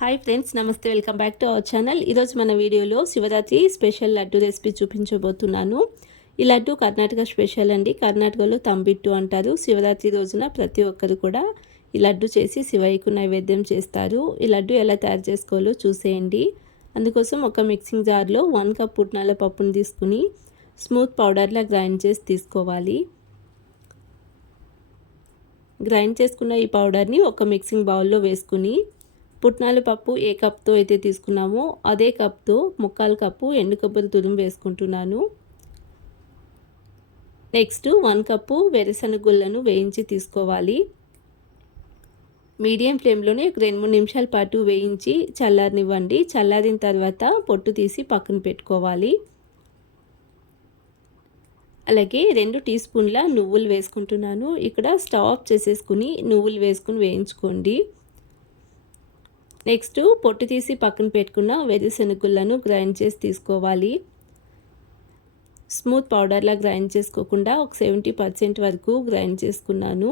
Hi friends, నమస్తే. Welcome back to our channel. ఈరోజు మన వీడియోలో శివరాత్రి స్పెషల్ లడ్డు రెసిపీ చూపించబోతున్నాను. ఈ లడ్డు కర్ణాటక స్పెషల్ అండి. కర్ణాటకలో తంబిట్టు అంటారు. శివరాత్రి రోజున ప్రతి ఒక్కరు కూడా ఈ లడ్డు చేసి శివయ్యకు నైవేద్యం చేస్తారు. ఈ లడ్డు ఎలా తయారు చేసుకోవాలో చూసేయండి. అందుకోసం ఒక మిక్సింగ్ జార్లో 1 కప్ పుట్నాల పప్పును తీసుకుని స్మూత్ పౌడర్లా గ్రైండ్ చేసి తీసుకోవాలి. గ్రైండ్ చేసుకున్న ఈ పౌడర్ని ఒక మిక్సింగ్ బౌల్లో వేసుకుని పుట్నాల పప్పు ఏ కప్తో అయితే తీసుకున్నామో అదే కప్తో 3/4 కప్పు ఎండు కొబ్బరి తురుము వేసుకుంటున్నాను. నెక్స్ట్ 1 కప్పు వేరుశనగ గుళ్ళను వేయించి తీసుకోవాలి. మీడియం ఫ్లేమ్లోనే ఒక 2-3 నిమిషాల పాటు వేయించి చల్లారనివ్వండి. చల్లారిన తర్వాత పొట్టు తీసి పక్కన పెట్టుకోవాలి. అలాగే 2 టీ స్పూన్ల నువ్వులు వేసుకుంటున్నాను. ఇక్కడ స్టవ్ ఆఫ్ చేసేసుకుని నువ్వులు వేసుకుని వేయించుకోండి. నెక్స్ట్ పొట్టు తీసి పక్కన పెట్టుకున్న వేరుశనగుళ్ళను గ్రైండ్ చేసి తీసుకోవాలి. స్మూత్ పౌడర్లా గ్రైండ్ చేసుకోకుండా ఒక 70% వరకు గ్రైండ్ చేసుకున్నాను.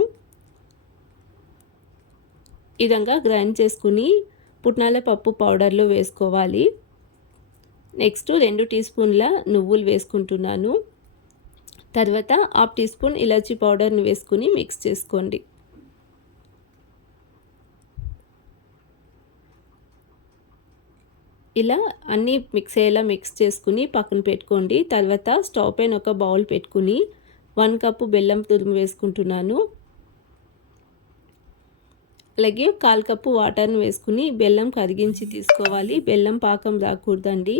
ఈ విధంగా గ్రైండ్ చేసుకుని పుట్నాల పప్పు పౌడర్లో వేసుకోవాలి. నెక్స్ట్ 2 టీ స్పూన్ల నువ్వులు వేసుకుంటున్నాను. తర్వాత 1/2 టీ స్పూన్ ఇలాచీ పౌడర్ని వేసుకుని మిక్స్ చేసుకోండి. ఇలా అన్నీ మిక్స్ అయ్యేలా మిక్స్ చేసుకుని పక్కన పెట్టుకోండి. తర్వాత స్టవ్ పైన ఒక బౌల్ పెట్టుకుని 1 కప్పు బెల్లం తురుము వేసుకుంటున్నాను. అలాగే 1/4 కప్పు వాటర్ని వేసుకుని బెల్లం కరిగించి తీసుకోవాలి. బెల్లం పాకం రాకూడదండి.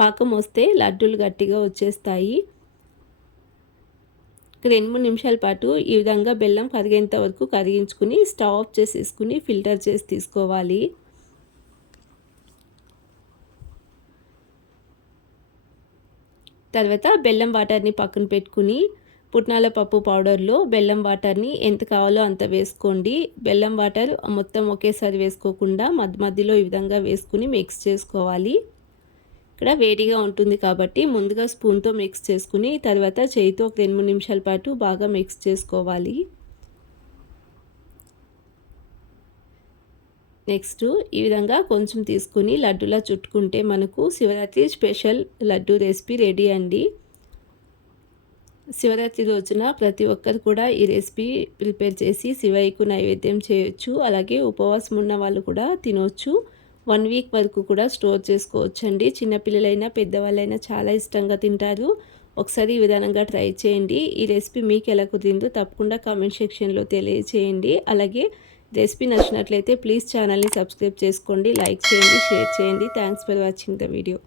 పాకం వస్తే లడ్డూలు గట్టిగా వచ్చేస్తాయి. 2-3 నిమిషాల పాటు ఈ విధంగా బెల్లం కరిగేంత వరకు కరిగించుకుని స్టవ్ ఆఫ్ చేసేసుకుని ఫిల్టర్ చేసి తీసుకోవాలి. తర్వాత బెల్లం వాటర్ని పక్కన పెట్టుకుని పుట్నాల పప్పు పౌడర్లో బెల్లం వాటర్ని ఎంత కావాలో అంత వేసుకోండి. బెల్లం వాటర్ మొత్తం ఒకేసారి వేసుకోకుండా మధ్యలో ఈ విధంగా వేసుకుని మిక్స్ చేసుకోవాలి. ఇక్కడ వేడిగా ఉంటుంది కాబట్టి ముందుగా స్పూన్తో మిక్స్ చేసుకుని తర్వాత చేయితో ఒక 2-3 నిమిషాల పాటు బాగా మిక్స్ చేసుకోవాలి. నెక్స్ట్ ఈ విధంగా కొంచెం తీసుకుని లడ్డూలా చుట్టుకుంటే మనకు Shivaratri special laddu recipe ready అండి. శివరాత్రి రోజున ప్రతి ఒక్కరు కూడా ఈ రెసిపీ ప్రిపేర్ చేసి శివయ్యకు నైవేద్యం చేయొచ్చు. అలాగే ఉపవాసం ఉన్న వాళ్ళు కూడా తినొచ్చు. 1 వీక్ వరకు కూడా స్టోర్ చేసుకోవచ్చండి. చిన్నపిల్లలైనా పెద్దవాళ్ళైనా చాలా ఇష్టంగా తింటారు. ఒకసారి ఈ విధానంగా ట్రై చేయండి. ఈ రెసిపీ మీకు ఎలా కుదిరిందో తప్పకుండా కామెంట్ సెక్షన్లో తెలియజేయండి. అలాగే రెసిపీ నచ్చినట్లయితే ప్లీజ్ ఛానల్ని సబ్స్క్రైబ్ చేసుకోండి, లైక్ చేయండి, షేర్ చేయండి. Thanks for watching the video.